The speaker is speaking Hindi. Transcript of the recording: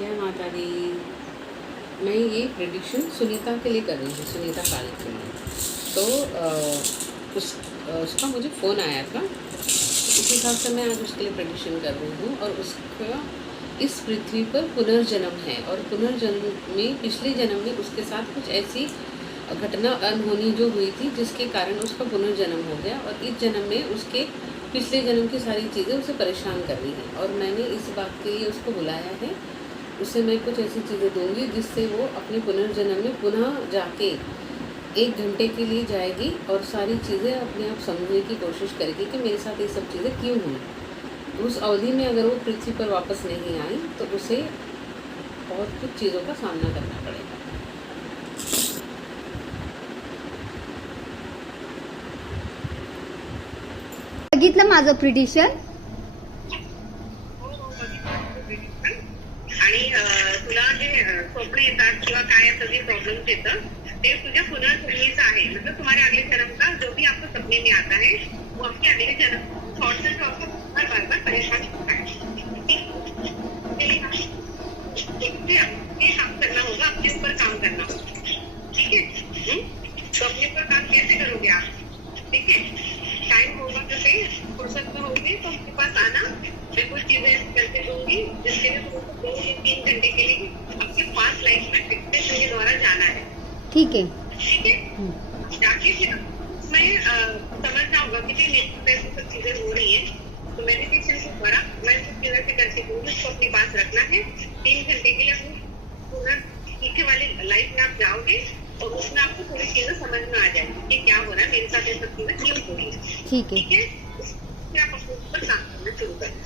जय माता दी। मैं ये प्रेडिक्शन सुनीता के लिए कर रही हूँ, सुनीता काले के लिए। तो उसका मुझे फ़ोन आया था, इस हिसाब से मैं आज उसके लिए प्रेडिक्शन कर रही हूँ। और उसका इस पृथ्वी पर पुनर्जन्म है, और पुनर्जन्म में पिछले जन्म में उसके साथ कुछ ऐसी घटना अनहोनी जो हुई थी जिसके कारण उसका पुनर्जन्म हो गया, और इस जन्म में उसके पिछले जन्म की सारी चीज़ें उसे परेशान कर रही हैं। और मैंने इस बात के लिए उसको बुलाया है, उसे मैं कुछ ऐसी चीज़ें दूंगी जिससे वो अपने पुनर्जन्म में पुनः जाके 1 घंटे के लिए जाएगी और सारी चीज़ें अपने आप समझने की कोशिश करेगी कि मेरे साथ ये सब चीज़ें क्यों हुई। उस अवधि में अगर वो पृथ्वी पर वापस नहीं आई तो उसे बहुत कुछ चीज़ों का सामना करना पड़ेगा। बघितलं माझं प्रिडिक्शन आणि तुला जे स्वप्न येतात किंवा काय असं जे प्रॉब्लेम्स येतं ते तुझ्या पुनर्जन्मीचं आहे। मतलब तुम्हारे अगले जन्म का जो भी आपको सपने में आता है वो आपके अगले जन्म थॉट्स एंड आपको बार बार परेशान करता है। काम करना होगा, अपने ऊपर काम करना होगा, ठीक है। तो अपने ऊपर काम कैसे करोगे आप, ठीक है। टाइम होगा तो सही, फुर्सत में होगी तो आपके पास आना, मैं कुछ चीजें करके दूंगी जिसके लिए तुमको 2 या 3 घंटे के लिए आपके पास लाइफ में फिटनेस के द्वारा जाना है, ठीक है। ठीक है। जाके फिर मैं समझना होगा कि मेरे साथ सब चीजें हो रही है, तो मेडिटेशन से द्वारा मैं कुछ चीजें से करके दूंगी, उसको अपने पास रखना है। 3 घंटे के लिए अपनी पीछे वाले लाइफ में आप जाओगे और उसमें आपको थोड़ी चीजें समझ में आ जाएगी कि क्या हो रहा है मेरे साथ, ये सब चीजें क्यों हो रही है, ठीक है। ठीक है। आप अपने ऊपर काम करना शुरू करें।